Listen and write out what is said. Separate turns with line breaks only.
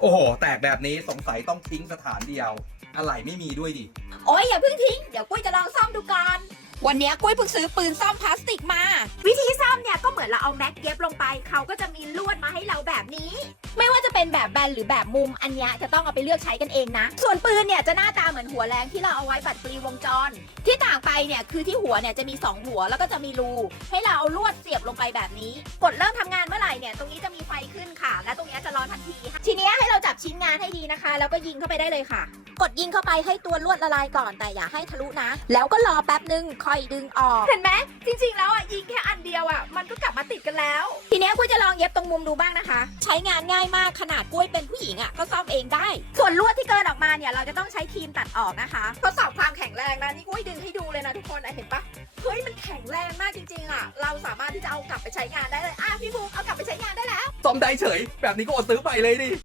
โอ้โห แตกแบบนี้สงสัยต้องทิ้งสถานเดียวอะไรไม่มีด้วยดิ
โอ้ยอย่าเพิ่งทิ้ง เดี๋ยวกุ้ยจะลองซ่อมดูก่อน วันเนี้ยกุ้ยเพิ่งซื้อปืนซ่อมพลาสติกมา วิธีซ่อมเนี่ยก็เหมือนเราเอาแม็กเย็บลงไป เขาก็จะมีลวดมาให้เราแบบนี้ ไม่ว่าจะเป็นแบบแบนหรือแบบมุมอันเนี้ยจะต้องเอาไปเลือกใช้กันเองนะ ส่วนปืนเนี่ยจะหน้าตาเหมือนหัวแรงที่เราเอาไว้บัดกรีวงจร ที่ต่างไปเนี่ยคือที่หัวเนี่ยจะมี 2 หัวแล้วก็จะมีรูให้เราเอาลวดเสียบลงไปแบบนี้ กดเริ่มทำงานเมื่อไหร่เนี่ยตรงนี้จะมีานให้ดีนะคะ แล้วก็ยิงเข้าไปได้เลยค่ะ กดยิงเข้าไปให้ตัวลวดละลายก่อนแต่อย่าให้ทะลุนะ แล้วก็รอแป๊บหนึ่งค่อยดึงออก เห็นไหมจริง ๆ แล้วอะยิงแค่อันเดียวอะมันก็กลับมาติดกันแล้ว ทีเนี้ยกุ้ยจะลองเย็บตรงมุมดูบ้างนะคะ ใช้งานง่ายมากขนาดกุ้ยเป็นผู้หญิงอะก็ซ่อมเองได้ ส่วนลวดที่เกินออกมาเนี่ยเราจะต้องใช้ครีมตัดออกนะคะทดสอบความแข็งแรงนะนี่กุ้ยดึงให้ดูเลยนะทุกคนอะเห็นปะเฮ้ยมันแข็งแรงมากจริงๆอะเราสามารถที่จะเอากลับไปใช้งานได้เลยอะพี่บูมเอากลับไปใช้งานได้แล้ว
ซ่อมได้เฉย แบบนี้ก็อดซื้อไปเลยดิ